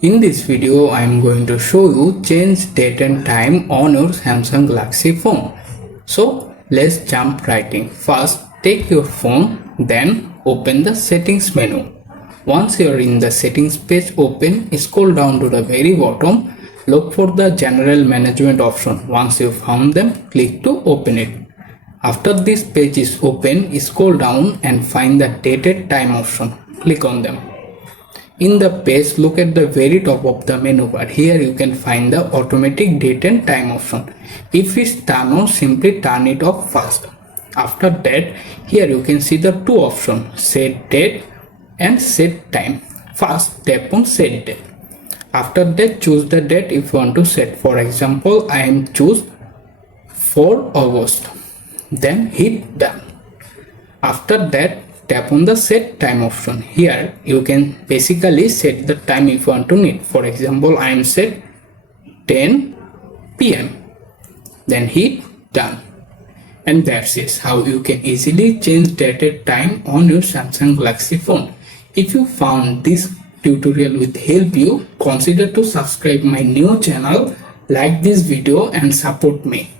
In this video, I am going to show you change date and time on your Samsung Galaxy phone. So let's jump right in. First, take your phone, then open the settings menu. Once you are in the settings page open, scroll down to the very bottom, look for the general management option. Once you found them, click to open it. After this page is open, scroll down and find the date and time option. Click on them. In the page, look at the very top of the menu bar. Here you can find the automatic date and time option. If it's turned on, simply turn it off first. After that, here you can see the two options, set date and set time. First, tap on set date. After that, choose the date if you want to set. For example, I am choose 4 August. Then hit done. After that, tap on the set time option. Here you can basically set the time if you want to need. For example, I am set 10 p.m. Then hit done. And that's it, how you can easily change date and time on your Samsung Galaxy phone. If you found this tutorial will help you, consider to subscribe my new channel, like this video and support me.